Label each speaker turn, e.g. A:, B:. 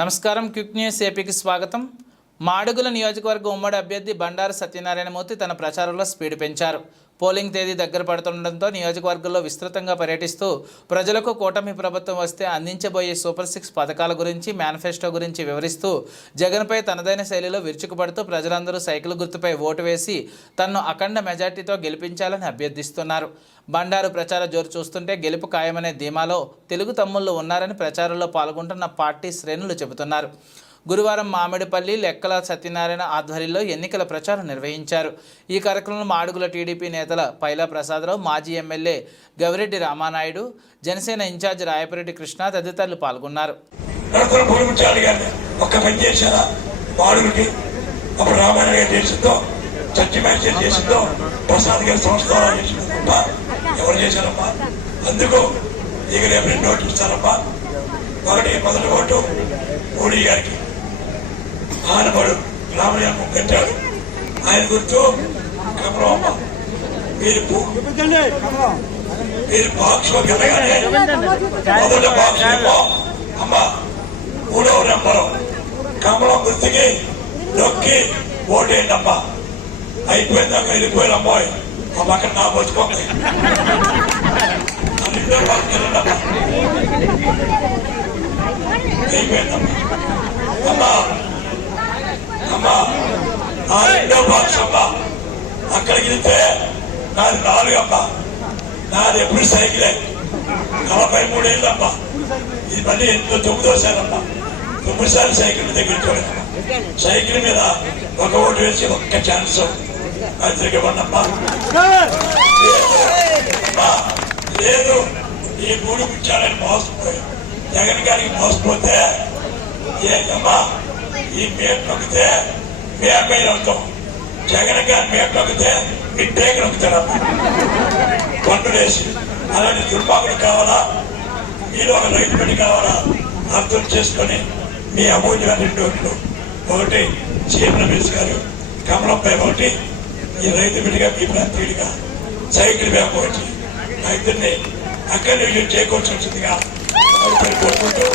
A: నమస్కారం. Quick news ఏపీకి స్వాగతం. మాడుగుల నియోజకవర్గ ఉమ్మడి అభ్యర్థి బండారు సత్యనారాయణమూర్తి తన ప్రచారంలో స్పీడ్ పెంచారు. పోలింగ్ తేదీ దగ్గర పడుతుండటంతో నియోజకవర్గంలో విస్తృతంగా పర్యటిస్తూ ప్రజలకు కూటమి ప్రభుత్వం వస్తే అందించబోయే సూపర్ సిక్స్ పథకాల గురించి మేనిఫెస్టో గురించి వివరిస్తూ జగన్పై తనదైన శైలిలో విరుచుకుపడుతూ ప్రజలందరూ సైకిల్ గుర్తుపై ఓటు వేసి తన్ను అఖండ మెజార్టీతో గెలిపించాలని అభ్యర్థిస్తున్నారు. బండారు ప్రచార జోరు చూస్తుంటే గెలుపు ఖాయమనే ధీమాలో తెలుగు తమ్ముళ్ళు ఉన్నారని ప్రచారంలో పాల్గొంటున్న పార్టీ శ్రేణులు చెబుతున్నారు. గురువారం మామిడిపల్లి లెక్కల సత్యనారాయణ ఆధ్వర్యంలో ఎన్నికల ప్రచారం నిర్వహించారు. ఈ కార్యక్రమంలో మాడుగుల టీడీపీ నేతల పైలా ప్రసాదరావు మాజీ ఎమ్మెల్యే గవిరెడ్డి రామానాయుడు జనసేన ఇన్ఛార్జ్ రాయపరెడ్డి కృష్ణ తదితరులు పాల్గొన్నారు.
B: ఒక్క పని చేశారా? అప్పుడు గారు చేసిందో చర్చి చేసిందో ప్రసాద్ గారి చేసిందో తప్ప ఎవరు చేశారమ్మా అందుకు ఇక రేపు రెండు ఓట్లు ఇస్తారమ్మా ఒకటి మొదటి ఓటు మోడీ గారికి. ఆనబడు రామయాపం కట్టాడు ఆయన గుర్తు కమరమ్మ మీరు మీరు బాక్స్ వెళ్ళగానే మొదటి బాక్స్ ఏమో అమ్మ మూడవ నెంబరు. కమలం గుర్తుకి నొక్కి ఓటేయండి అమ్మ అయిపోయిందాక వెళ్ళిపోయిన అమ్మాయి. ఆ పక్కన నా బతుకోండి అయిపోయిందమ్మా. అమ్మా అమ్మా. ఆ రెండో బాక్స్ అక్కడికి వెళ్తే నాది నాలుగు అమ్మ. నాది ఎప్పుడు సైకిలే. నలభై మూడేళ్ళమ్మ ఇది మళ్ళీ ఎంతో తొమ్మిదోసారమ్మా తొమ్మిది సార్లు సైకిల్ మీద గెలిచాడమ్మా సైకిల్ మీద ఒక ఓటు వేసి ఒక్క ఛాన్స్ అది తిరిగివ్వండమ్మా లేదు. ఈ మూడు ముచ్చాలని మోసపోయి జగన్ గారికి మోసపోతే ఏమ్మా ఈ మేట్ నొక్కితే మీ అమ్మాయి నొక్కుతాం. జగన్ గారి మేట్ నొక్కితే మీ టేక నొక్కుతారమ్మా పండు వేసి అలాంటి దుర్భాగుడు కావాలా? మీరు ఒక రైతు పెట్టి కావాలా? అర్థం చేసుకొని మీ అమూల్యమైన రెండు ఓట్లు. ఒకటి సీఎం రమేష్ గారు కమలంపై ఒకటి ఈ రైతు బిడ్డగా మీ ప్రాంతీయుడిగా సైకిల్ వ్యాప ఒకటి. రైతుల్ని ఇద్దరిని అక్కడి నుంచి కోరుకుంటూ